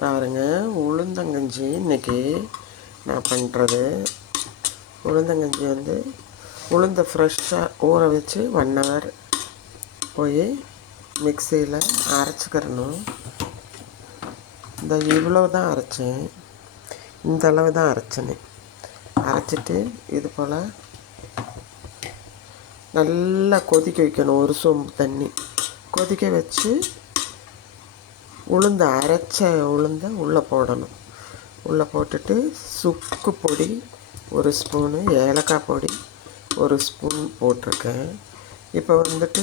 பாருங்க, உளுந்தங்கஞ்சி இன்றைக்கி நான் பண்ணுறது. உளுந்தங்கஞ்சி வந்து உளுந்தை ஃப்ரெஷ்ஷாக ஊற வச்சு 1 ஹவர் போய் மிக்சியில் அரைச்சிக்கிறணும். இந்த இவ்வளோ தான் அரைச்சேன், இந்த அளவு தான் அரைச்சேனே. அரைச்சிட்டு இது போல் நல்லா கொதிக்க வைக்கணும். ஒரு சொம்பு தண்ணி கொதிக்க வச்சு அரைச்ச உளுந்தை உள்ளே போடணும். உள்ளே போட்டுட்டு சுக்கு பொடி 1 ஸ்பூனு, ஏலக்காய் பொடி 1 ஸ்பூன் போட்டிருக்கேன். இப்போ வந்துட்டு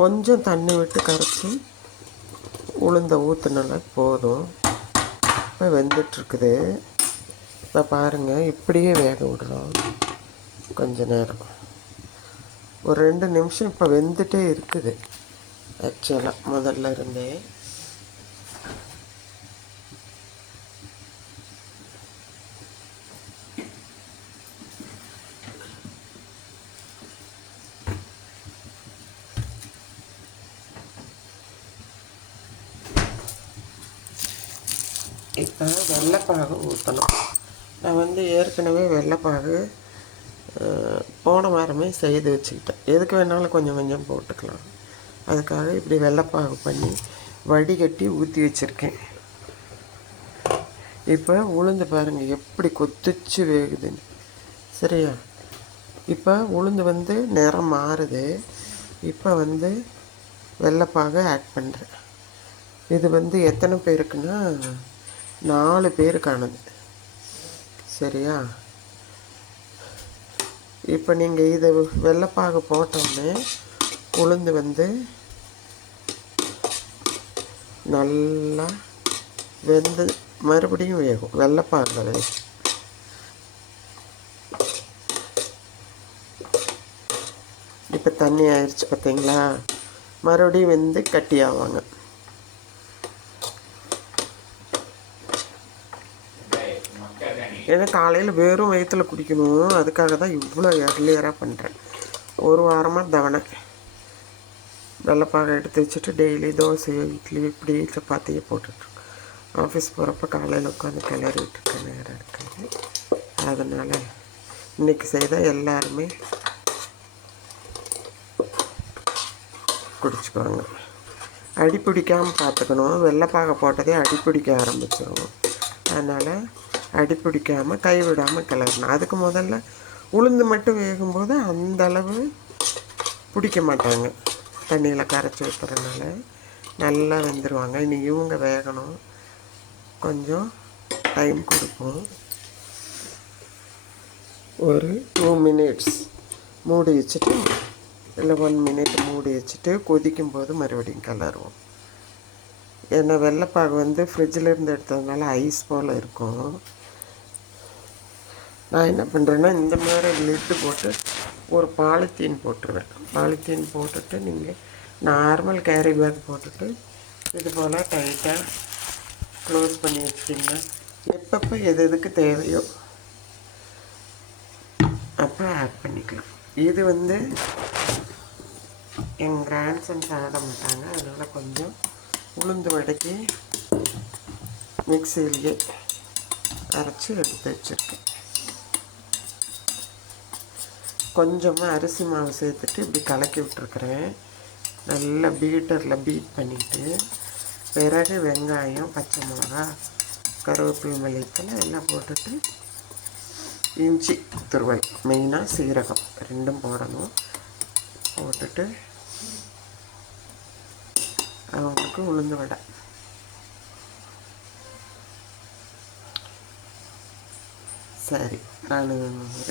கொஞ்சம் தண்ணி விட்டு கரைச்சி உளுந்தை ஊற்றுனால போதும். இப்போ வெந்துட்டுருக்குது. இப்போ பாருங்கள், இப்படியே வேக விடுறோம் கொஞ்ச நேரம். ஒரு 2 நிமிஷம் இப்போ வெந்துட்டே இருக்குது. ஆக்சுவலாக முதல்ல இருந்தே இப்போ வெள்ளைப்பாகு ஊற்றணும். நான் வந்து ஏற்கனவே வெள்ளைப்பாகு போன வாரமே செய்து வச்சுக்கிட்டேன். எதுக்கு வேணாலும் கொஞ்சம் கொஞ்சம் போட்டுக்கலாம். அதுக்காக இப்படி வெள்ளைப்பாகு பண்ணி வடிகட்டி ஊற்றி வச்சுருக்கேன். இப்போ உளுந்து பாருங்கள் எப்படி கொதிச்சு வேகுதுன்னு. சரியா? இப்போ உளுந்து வந்து நிறம் மாறுது. இப்போ வந்து வெள்ளைப்பாகு ஆட் பண்ணுறேன். இது வந்து எத்தனை பேருக்குன்னா 4 பேருக்கானது. சரியா? இப்போ நீங்கள் இதை வெள்ளைப்பாகு போட்டோன்னே உளுந்து வந்து நல்லா வெந்து மறுபடியும் வேகும். வெள்ளைப்பாகில் வேகும். இப்போ தண்ணி ஆயிடுச்சு பார்த்தீங்களா? மறுபடியும் வெந்து கட்டி ஆவாங்க. ஏன்னா காலையில் வெறும் வயிற்றில் குடிக்கணும். அதுக்காக தான் இவ்வளோ எர்லியராக பண்ணுறேன். 1 வாரமாக தவணை வெள்ளைப்பாகை எடுத்து வச்சுட்டு டெய்லி தோசை, இட்லி, இப்படி சப்பாத்தியை போட்டுட்ருக்கேன். ஆஃபீஸ் போகிறப்ப காலையில் உட்காந்து கிளறிட்டுருக்க நேரம் இருக்காது. அதனால் இன்றைக்கி செய்தால் எல்லாருமே குடிச்சுக்குவாங்க. அடி பிடிக்காமல் பார்த்துக்கணும். வெள்ளைப்பாகை போட்டதே அடி பிடிக்க ஆரம்பிச்சிடும். அதனால் அடி பிடிக்காமல் கைவிடாமல் கிளறணும். அதுக்கு முதல்ல உளுந்து மட்டும் வேகும்போது அந்தளவு பிடிக்க மாட்டாங்க. தண்ணியில் கரைச்சி ஊற்றுறதுனால நல்லா வெந்துடுவாங்க. இனி இவங்க வேகணும், கொஞ்சம் டைம் கொடுப்போம். ஒரு 2 மினிட்ஸ் மூடி வச்சுட்டு, இல்லை 1 மினிட் மூடி வச்சுட்டு கொதிக்கும்போது மறுபடியும் கிளறுவோம். ஏன்னா வெள்ளைப்பாகு வந்து ஃப்ரிட்ஜில் இருந்து எடுத்ததுனால ஐஸ் போல் இருக்கும். நான் என்ன பண்ணுறேன்னா, இந்த மாதிரி லிட்டு போட்டு ஒரு பாலித்தீன் போட்டுருவேன். பாலித்தீன் போட்டுட்டு நீங்கள் நார்மல் கேரி பேக் போட்டுட்டு இது போல் டைட்டாக க்ளோஸ் பண்ணி வச்சிட்டிங்கன்னா எப்பப்போ எதுக்கு தேவையோ அப்போ ஆட் பண்ணிக்கலாம். இது வந்து எங்கள் கிராண்ட்சன் சாப்பிட மாட்டாங்க. அதனால் கொஞ்சம் உளுந்து வடக்கி மிக்சியிலேயே அரைச்சி எடுத்து வச்சுருக்கேன். கொஞ்சமாக அரிசி மாவு சேர்த்துட்டு இப்படி கலக்கி விட்டுருக்குறேன். நல்லா பீட்டரில் பீட் பண்ணிவிட்டு பிறகு வெங்காயம், பச்சை மிளகா, கருவேப்பிலை, மல்லித்தலை எல்லாம் போட்டுட்டு இஞ்சி துருவல், மெயினாக சீரகம் 2ம் போடணும். போட்டுட்டு அவங்களுக்கு உளுந்து வடை. சரி, நான்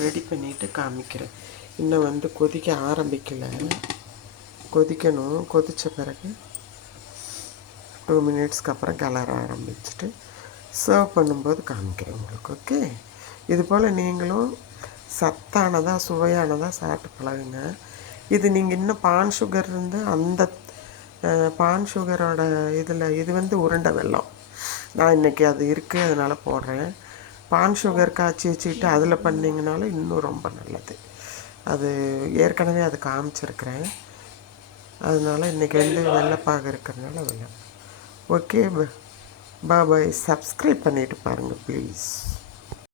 ரெடி பண்ணிவிட்டு காமிக்கிறேன். இன்னும் வந்து கொதிக்க ஆரம்பிக்கலை. கொதிக்கணும். கொதித்த பிறகு 2 மினிட்ஸ்க்கு அப்புறம் கிளற ஆரம்பிச்சுட்டு சர்வ் பண்ணும்போது காமிக்கிறேன் உங்களுக்கு. ஓகே? இது போல் நீங்களும் சத்தானதாக சுவையானதாக சாப்பிட்டு பழகுங்க. இது நீங்கள் இன்னும் பான் சுகர் இருந்து அந்த பான் சுகரோட இதில் இது வந்து உருண்டை வெல்லம். நான் இன்றைக்கி அது இருக்குது, அதனால் போடுறேன். பான் சுகர் காய்ச்சி வச்சுக்கிட்டு அதில் பண்ணிங்கனாலும் இன்னும் ரொம்ப நல்லது. அது ஏற்கனவே அது காமிச்சிருக்கிறேன். அதனால் இன்றைக்கி வந்து வெள்ளைப்பாகு இருக்கிறதுனால வெள்ளை. ஓகே, பாபாய். சப்ஸ்கிரைப் பண்ணிவிட்டு பாருங்கள் ப்ளீஸ்.